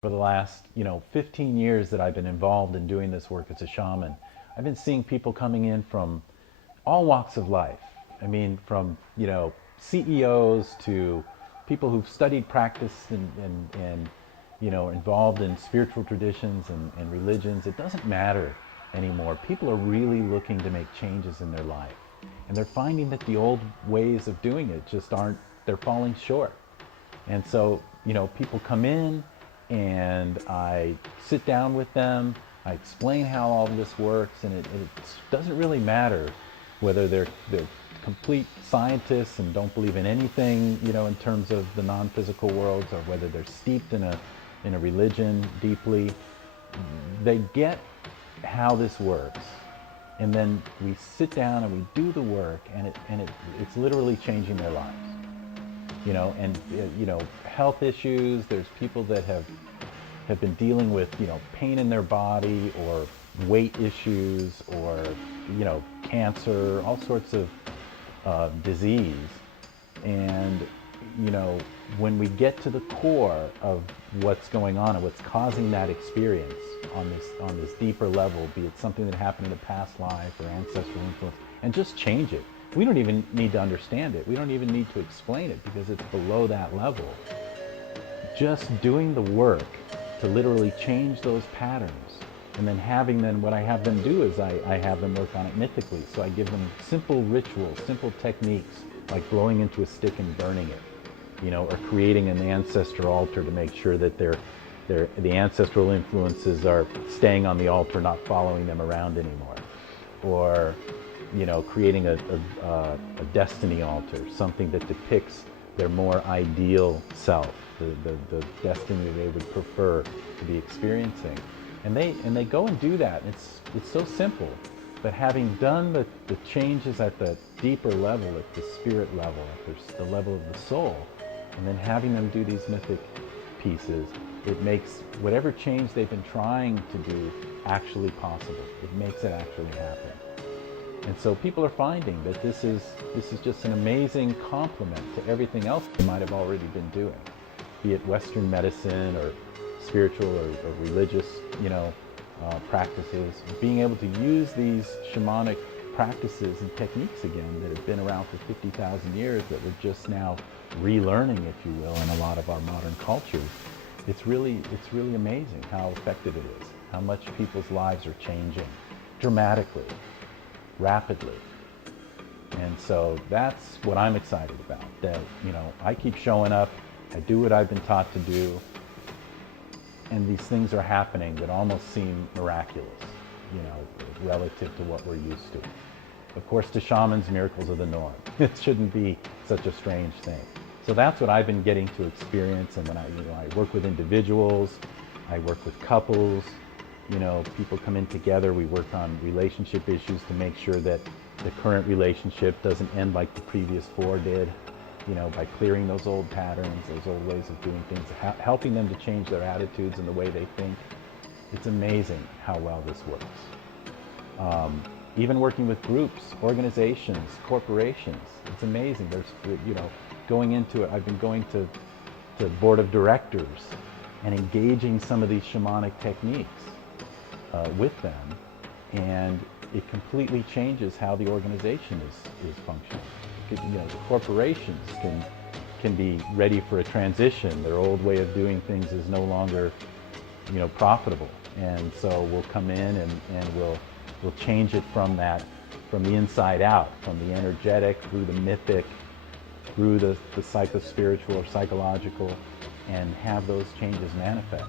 For the last, 15 years that I've been involved in doing this work as a shaman, I've been seeing people coming in from all walks of life. I mean, from, CEOs to people who've studied practice and involved in spiritual traditions and religions. It doesn't matter anymore. People are really looking to make changes in their life. And they're finding that the old ways of doing it just aren't, they're falling short. And so, people come in and I sit down with them, I explain how all of this works, and it doesn't really matter whether they're complete scientists and don't believe in anything, in terms of the non-physical worlds, or whether they're steeped in a religion deeply. They get how this works. And then we sit down and we do the work, and it's literally changing their lives. Health issues. There's people that have been dealing with pain in their body, or weight issues, or cancer, all sorts of disease. And when we get to the core of what's going on and what's causing that experience on this deeper level, be it something that happened in a past life or ancestral influence, and just change it. We don't even need to understand it. We don't even need to explain it, because it's below that level. Just doing the work to literally change those patterns, and then what I have them do is I have them work on it mythically. So I give them simple rituals, simple techniques, like blowing into a stick and burning it, or creating an ancestor altar to make sure that the ancestral influences are staying on the altar, not following them around anymore. Or creating a destiny altar, something that depicts their more ideal self, the destiny that they would prefer to be experiencing. And they go and do that. It's so simple. But having done the changes at the deeper level, at the spirit level, at the level of the soul, and then having them do these mythic pieces, it makes whatever change they've been trying to do actually possible. It makes it actually happen. And so people are finding that this is just an amazing complement to everything else they might have already been doing, be it Western medicine or spiritual or religious, practices. Being able to use these shamanic practices and techniques again that have been around for 50,000 years, that we're just now relearning, if you will, in a lot of our modern cultures. It's really amazing how effective it is, how much people's lives are changing dramatically, rapidly. And so that's what I'm excited about, that I keep showing up, I do what I've been taught to do, and these things are happening that almost seem miraculous, relative to what we're used to. Of course, to shamans, miracles are the norm. It shouldn't be such a strange thing. So that's what I've been getting to experience. And when I work with individuals, I work with couples, people come in together, we work on relationship issues to make sure that the current relationship doesn't end like the previous four did, by clearing those old patterns, those old ways of doing things, helping them to change their attitudes and the way they think. It's amazing how well this works. Even working with groups, organizations, corporations, it's amazing. There's, going into it, I've been going to board of directors and engaging some of these shamanic techniques with them, and it completely changes how the organization is functioning. The corporations can be ready for a transition. Their old way of doing things is no longer, profitable, and so we'll come in and we'll change it from the inside out, from the energetic through the mythic, through the psychospiritual or psychological, and have those changes manifest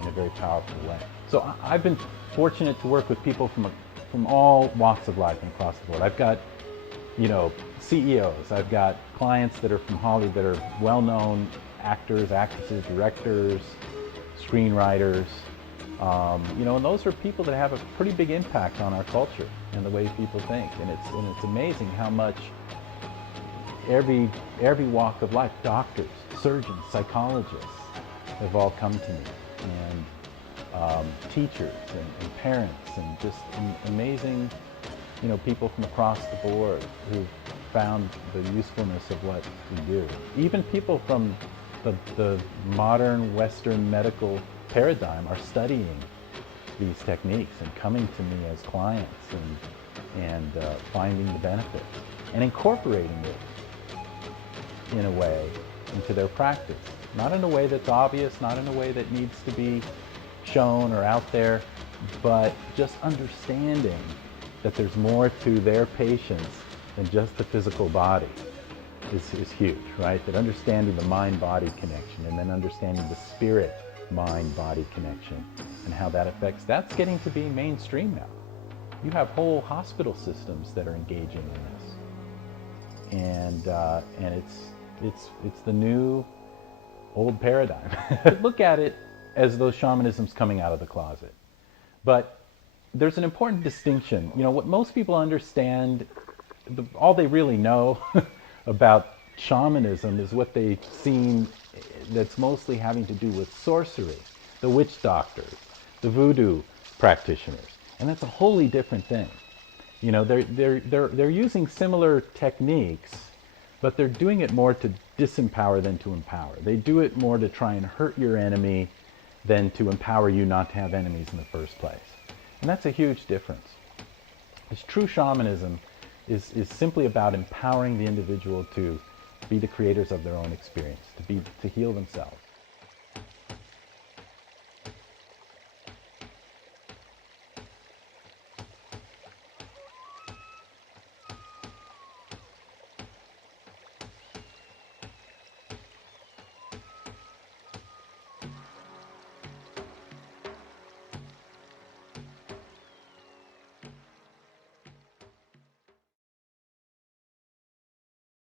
in a very powerful way. So I've been fortunate to work with people from all walks of life and across the board. I've got CEOs. I've got clients that are from Hollywood, that are well-known actors, actresses, directors, screenwriters. And those are people that have a pretty big impact on our culture and the way people think. And it's amazing how much every walk of life, doctors, surgeons, psychologists, have all come to me, and teachers and parents, and just amazing, people from across the board who've found the usefulness of what we do. Even people from the modern Western medical paradigm are studying these techniques and coming to me as clients and finding the benefits and incorporating it in a way into their practice. Not in a way that's obvious, not in a way that needs to be shown or out there, but just understanding that there's more to their patients than just the physical body is huge, right? That understanding the mind-body connection and then understanding the spirit-mind-body connection and how that affects, that's getting to be mainstream now. You have whole hospital systems that are engaging in this. And it's the new old paradigm. Look at it as though shamanism's coming out of the closet. But there's an important distinction. You know, what most people understand, all they really know about shamanism is what they've seen that's mostly having to do with sorcery, the witch doctors, the voodoo practitioners. And that's a wholly different thing. You know, they're using similar techniques, but they're doing it more to disempower than to empower. They do it more to try and hurt your enemy than to empower you not to have enemies in the first place. And that's a huge difference. Because true shamanism is simply about empowering the individual to be the creators of their own experience, to heal themselves.